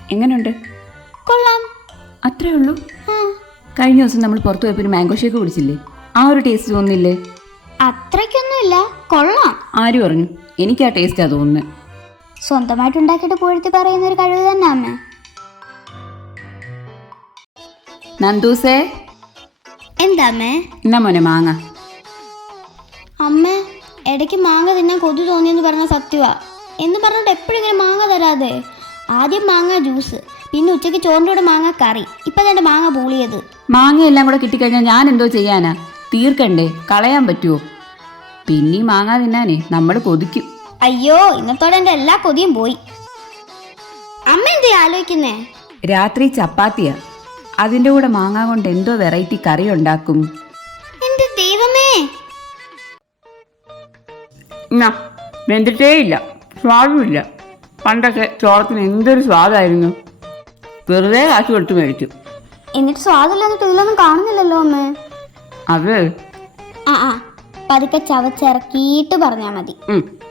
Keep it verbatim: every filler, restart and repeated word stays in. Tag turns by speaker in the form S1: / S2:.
S1: എങ്ങനെയുണ്ട്?
S2: കൊള്ളാം.
S1: അത്രേ ഉള്ളൂ? കഴിഞ്ഞ ദിവസം നമ്മൾ പുറത്തു പോയപ്പോൾ ഒരു മാംഗോ ഷേക്ക് കുടിച്ചില്ലേ, ആ ഒരു ടേസ്റ്റ് തോന്നില്ലേ?
S2: അത്രയ്ക്കൊന്നുമില്ല, കൊള്ളാം.
S1: ആര് പറഞ്ഞു? എനിക്ക് ആ ടേസ്റ്റാ തോന്നുന്നത്.
S2: സ്വന്തമായിട്ട് ഉണ്ടാക്കിയിട്ട് പുകഴ്ത്തി പറയുന്ന ഒരു കഴിവ് തന്നെ അമ്മ.
S1: നന്ദൂസേ,
S2: എന്താ അമ്മേ?
S1: എന്നാ മോനെ മാങ്ങ.
S2: അമ്മ, ഇടയ്ക്ക് മാങ്ങ തിന്നാൻ കൊതു തോന്നിയെന്ന് പറഞ്ഞ സത്യവാ. എന്ന് പറഞ്ഞിട്ട് എപ്പോഴും ഇങ്ങനെ മാങ്ങ തരാതെ. ആദ്യം മാങ്ങ ജ്യൂസ്, പിന്നെ ഉച്ചയ്ക്ക് ചോറിൻ്റെ കൂടെ മാങ്ങ കറി, ഇപ്പം തന്നെ മാങ്ങ പൂളിയത്.
S1: മാങ്ങ എല്ലാം കൂടെ കിട്ടിക്കഴിഞ്ഞാൽ ഞാൻ എന്തോ ചെയ്യാനാ? തീർക്കണ്ടേ, കളയാൻ പറ്റുമോ? പിന്നെ മാങ്ങ തിന്നാനേ നമ്മൾ കൊതിക്കും.
S2: അയ്യോ, ഇന്നത്തോടെ എൻ്റെ എല്ലാ കൊതിയും പോയി. അമ്മ എന്തേ ആലോചിക്കുന്നേ?
S1: രാത്രി ചപ്പാത്തിയാ, അതിൻ്റെ കൂടെ മാങ്ങ കൊണ്ട് എന്തോ വെറൈറ്റി കറി ഉണ്ടാക്കും.
S2: എന്റെ ദൈവമേ,
S1: വെന്തിട്ടേ ഇല്ല, സ്വാദുമില്ല. പണ്ടൊക്കെ ചോളത്തിന് എന്തൊരു സ്വാദായിരുന്നു. വെറുതെ കാശ് കൊടുത്ത് മേടിച്ചു.
S2: എന്നിട്ട് സ്വാദില്ലാന്നിട്ട് ഇതിലൊന്നും കാണുന്നില്ലല്ലോ അമ്മ.
S1: അത്
S2: ആ ആ പതുക്കെ ചവച്ചിറക്കിയിട്ട് പറഞ്ഞാൽ മതി.